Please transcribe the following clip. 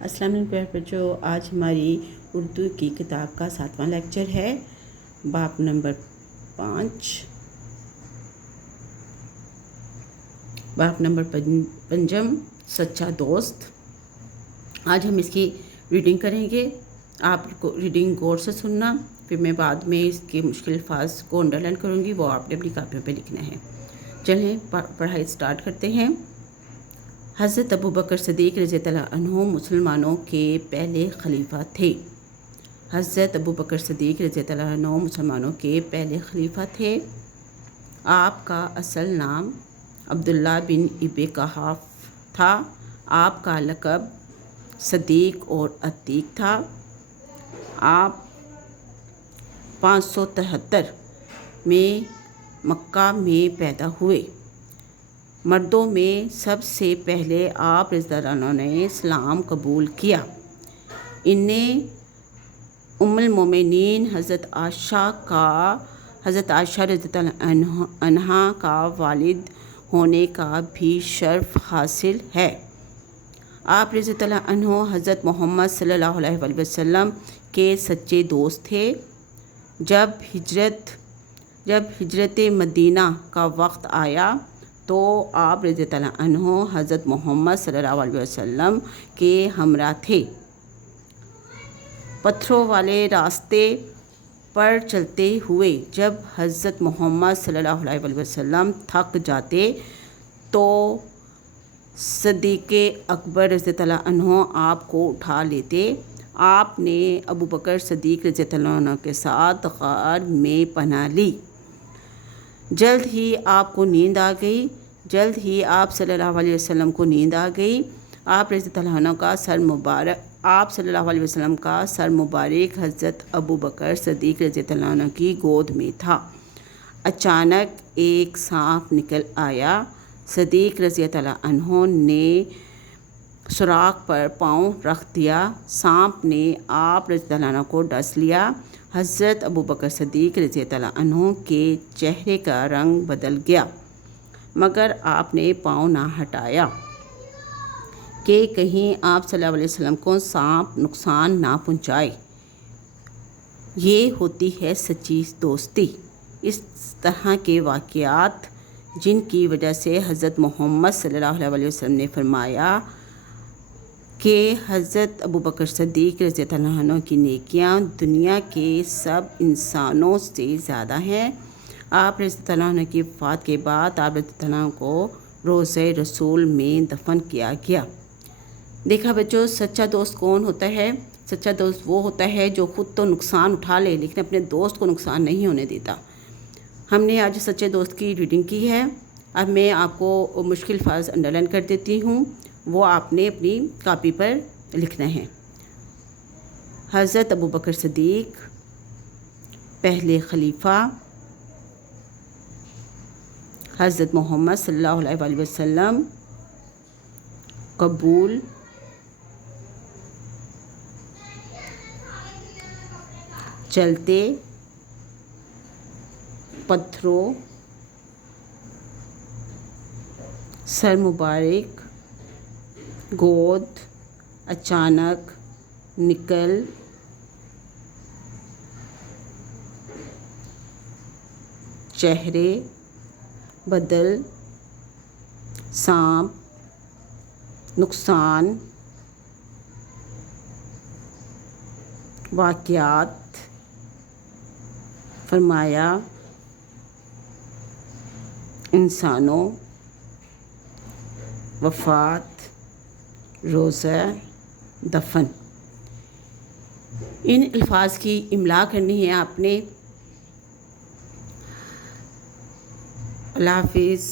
السلام علیکم پیارے بچوں، آج ہماری اردو کی کتاب کا 7واں لیکچر ہے۔ باب نمبر 5، باب نمبر 5 سچا دوست۔ آج ہم اس کی ریڈنگ کریں گے۔ آپ کو ریڈنگ غور سے سننا، پھر میں بعد میں اس کے مشکل الفاظ کو انڈرلائن کروں گی، وہ آپ نے اپنی کاپیوں پہ لکھنا ہے۔ چلیں پڑھائی سٹارٹ کرتے ہیں۔ حضرت ابوبکر صدیق رضی اللہ عنہ مسلمانوں کے پہلے خلیفہ تھے۔ حضرت ابوبکر صدیق رضی اللہ عنہ مسلمانوں کے پہلے خلیفہ تھے۔ آپ کا اصل نام عبداللہ بن ابی قحافہ تھا۔ آپ کا لقب صدیق اور عتیق تھا۔ آپ 573 میں مکہ میں پیدا ہوئے۔ مردوں میں سب سے پہلے آپ رضی اللہ عنہ نے اسلام قبول کیا۔ انہیں ام المومنین حضرت عائشہ رضی اللہ عنہا کا والد ہونے کا بھی شرف حاصل ہے۔ آپ رضی اللہ عنہ حضرت محمد صلی اللہ علیہ وسلم کے سچے دوست تھے۔ جب ہجرت مدینہ کا وقت آیا تو آپ رضی اللہ عنہ حضرت محمد صلی اللہ علیہ وسلم کے ہمراہ تھے۔ پتھروں والے راستے پر چلتے ہوئے جب حضرت محمد صلی اللہ علیہ وسلم تھک جاتے تو صدیق اکبر رضی اللہ عنہ آپ کو اٹھا لیتے۔ آپ نے ابوبکر صدیق رضی اللہ عنہ کے ساتھ غار میں پناہ لی۔ جلد ہی آپ صلی اللہ علیہ وسلم کو نیند آ گئی۔ آپ رضی اللہ عنہ کا صلی اللہ علیہ وسلم کا سر مبارک حضرت ابوبکر صدیق رضی اللہ عنہ کی گود میں تھا۔ اچانک ایک سانپ نکل آیا۔ صدیق رضی اللہ عنہ نے سوراخ پر پاؤں رکھ دیا۔ سانپ نے آپ رضی اللہ عنہ کو ڈس لیا۔ حضرت ابوبکر صدیق رضی اللہ عنہ کے چہرے کا رنگ بدل گیا، مگر آپ نے پاؤں نہ ہٹایا کہ کہیں آپ صلی اللہ علیہ وسلم کو سانپ نقصان نہ پہنچائے۔ یہ ہوتی ہے سچی دوستی۔ اس طرح کے واقعات جن کی وجہ سے حضرت محمد صلی اللہ علیہ وسلم نے فرمایا کہ حضرت ابوبکر صدیق رضی اللہ عنہ کی نیکیاں دنیا کے سب انسانوں سے زیادہ ہیں۔ آپ رضی اللہ عنہ کی وفات کے بعد آپ رضی اللہ عنہ کو روضہ رسول میں دفن کیا گیا۔ دیکھا بچوں، سچا دوست کون ہوتا ہے؟ سچا دوست وہ ہوتا ہے جو خود تو نقصان اٹھا لے لیکن اپنے دوست کو نقصان نہیں ہونے دیتا۔ ہم نے آج سچے دوست کی ریڈنگ کی ہے۔ اب میں آپ کو مشکل الفاظ انڈرلائن کر دیتی ہوں، وہ آپ نے اپنی کاپی پر لکھنا ہے۔ حضرت ابوبکر صدیق پہلے خلیفہ، حضرت محمد صلی اللہ علیہ وسلم قبول، چلتے پتھروں، سر مبارک، گود، اچانک، نکل، چہرے بدل، سانپ، نقصان، واقعات، فرمایا، انسانوں، وفات، روزہ، دفن۔ ان الفاظ کی املا کرنی ہے آپ نے۔ اللہ حافظ۔